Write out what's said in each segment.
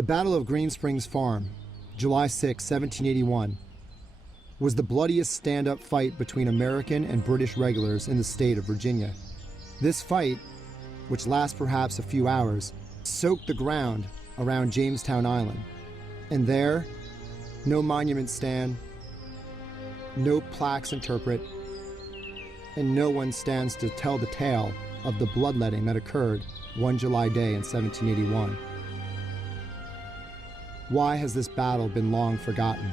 The Battle of Green Springs Farm, July 6, 1781, was the bloodiest stand-up fight between American and British regulars in the state of Virginia. This fight, which lasts perhaps a few hours, soaked the ground around Jamestown Island. And there, no monuments stand, no plaques interpret, and no one stands to tell the tale of the bloodletting that occurred one July day in 1781. Why has this battle been long forgotten?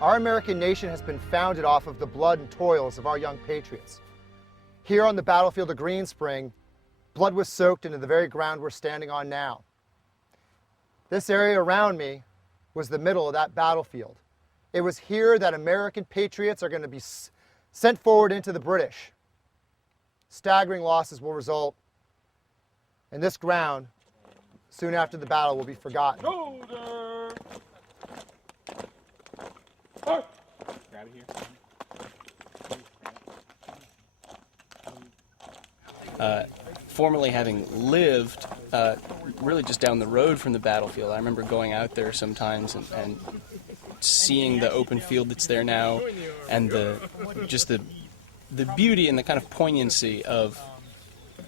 Our American nation has been founded off of the blood and toils of our young patriots. Here on the battlefield of Green Spring, blood was soaked into the very ground we're standing on now. This area around me was the middle of that battlefield. It was here that American patriots are going to be sent forward into the British. Staggering losses will result, and this ground, soon after the battle, will be forgotten. Shoulder! Grab it here. Formerly having lived really just down the road from the battlefield, I remember going out there sometimes and seeing the open field that's there now, and the beauty and the kind of poignancy of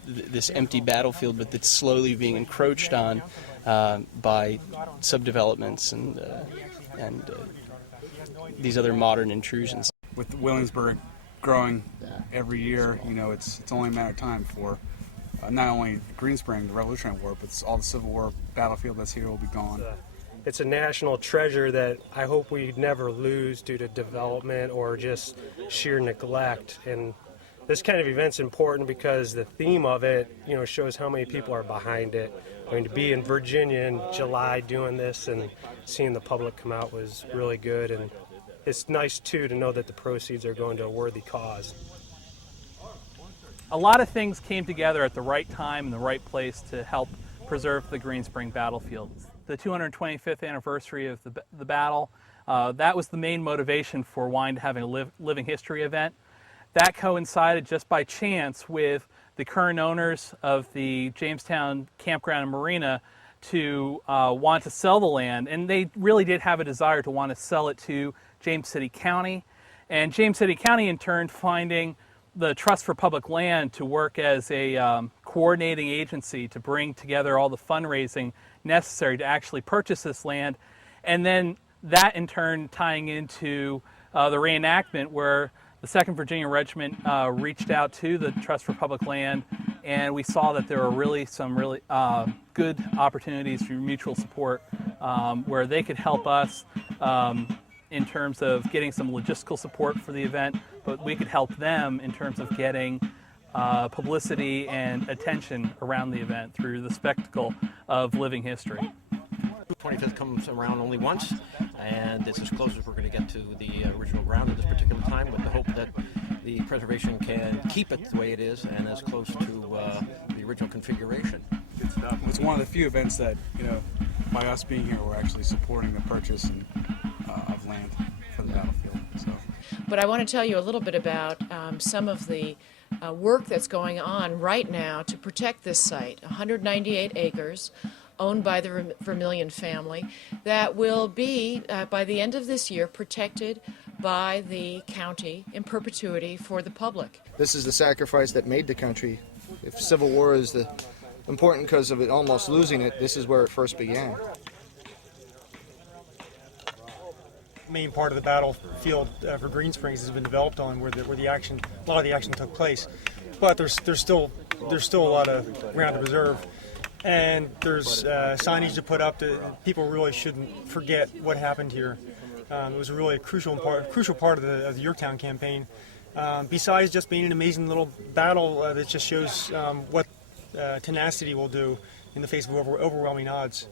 this empty battlefield, but that's slowly being encroached on by subdevelopments and these other modern intrusions. With Williamsburg growing every year, it's only a matter of time for not only Green Spring, the Revolutionary War, but all the Civil War battlefield that's here will be gone. It's a national treasure that I hope we never lose due to development or just sheer neglect. And this kind of event's important because the theme of it, shows how many people are behind it. I mean, to be in Virginia in July doing this and seeing the public come out was really good. And it's nice, too, to know that the proceeds are going to a worthy cause. A lot of things came together at the right time and the right place to help preserve the Green Spring battlefield. The 225th anniversary of the battle, that was the main motivation for wanting to have a living history event. That coincided just by chance with the current owners of the Jamestown Campground and Marina to want to sell the land, and they really did have a desire to want to sell it to James City County, and James City County in turn finding the Trust for Public Land to work as a coordinating agency to bring together all the fundraising necessary to actually purchase this land, and then that in turn tying into the reenactment where the 2nd Virginia Regiment reached out to the Trust for Public Land, and we saw that there were some really good opportunities for mutual support where they could help us in terms of getting some logistical support for the event, but we could help them in terms of getting publicity and attention around the event through the spectacle of living history. The 25th comes around only once, and it's as close as we're going to get to the original ground at this particular time, with the hope that the preservation can keep it the way it is and as close to the original configuration. It's one of the few events that, by us being here, we're actually supporting the purchase of land for the battlefield. So. But I want to tell you a little bit about some of the work that's going on right now to protect this site, 198 acres, owned by the Vermillion family, that will be, by the end of this year, protected by the county in perpetuity for the public. This is the sacrifice that made the country. If Civil War is important because of it almost losing it, this is where it first began. Main part of the battlefield for Green Springs has been developed on where a lot of the action took place, but there's still a lot of ground to preserve, and there's signage to put up. People really shouldn't forget what happened here. It was a really crucial part of the Yorktown campaign. Besides just being an amazing little battle that just shows what tenacity will do in the face of overwhelming odds.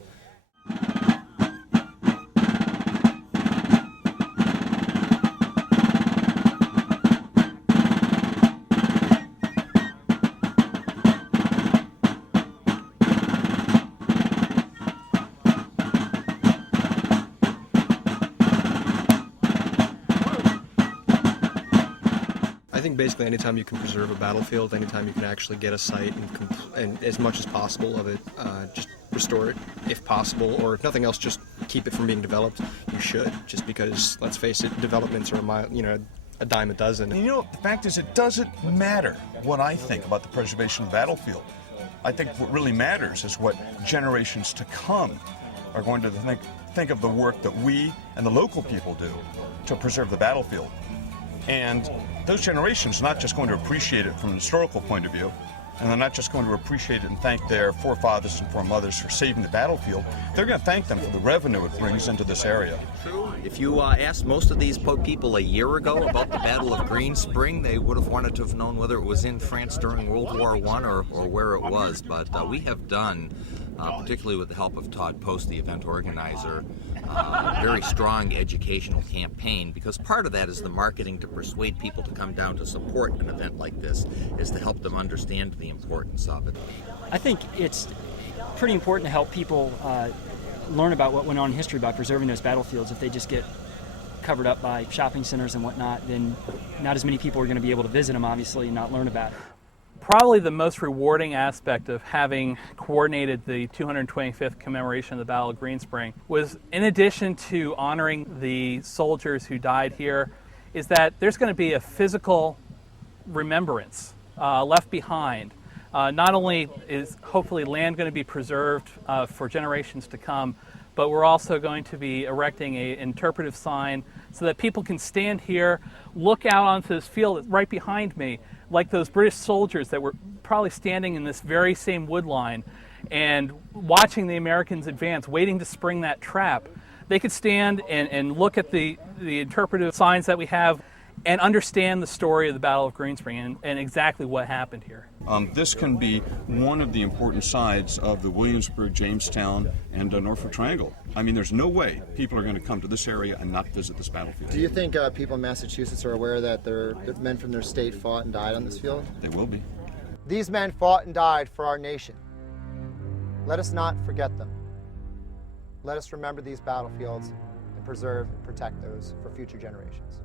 I think basically anytime you can preserve a battlefield, anytime you can actually get a site and as much as possible of it, just restore it if possible, or if nothing else, just keep it from being developed. You should, just because let's face it, developments are a dime a dozen. And the fact is, it doesn't matter what I think about the preservation of the battlefield. I think what really matters is what generations to come are going to think of the work that we and the local people do to preserve the battlefield. And those generations are not just going to appreciate it from an historical point of view, and they're not just going to appreciate it and thank their forefathers and foremothers for saving the battlefield. They're going to thank them for the revenue it brings into this area. If you asked most of these people a year ago about the Battle of Green Spring, they would have wanted to have known whether it was in France during World War I or where it was. But we have done, particularly with the help of Todd Post, the event organizer, a very strong educational campaign, because part of that is the marketing to persuade people to come down to support an event like this, is to help them understand the importance of it. I think it's pretty important to help people learn about what went on in history by preserving those battlefields. If they just get covered up by shopping centers and whatnot, then not as many people are going to be able to visit them, obviously, and not learn about it. Probably the most rewarding aspect of having coordinated the 225th commemoration of the Battle of Green Spring was, in addition to honoring the soldiers who died here, is that there's going to be a physical remembrance left behind. Not only is hopefully land going to be preserved for generations to come, but we're also going to be erecting an interpretive sign so that people can stand here, look out onto this field right behind me, like those British soldiers that were probably standing in this very same wood line and watching the Americans advance, waiting to spring that trap. They could stand and look at the interpretive signs that we have and understand the story of the Battle of Green Spring and exactly what happened here. This can be one of the important sides of the Williamsburg, Jamestown, and Norfolk Triangle. I mean, there's no way people are going to come to this area and not visit this battlefield. Do you think people in Massachusetts are aware that the men from their state fought and died on this field? They will be. These men fought and died for our nation. Let us not forget them. Let us remember these battlefields and preserve and protect those for future generations.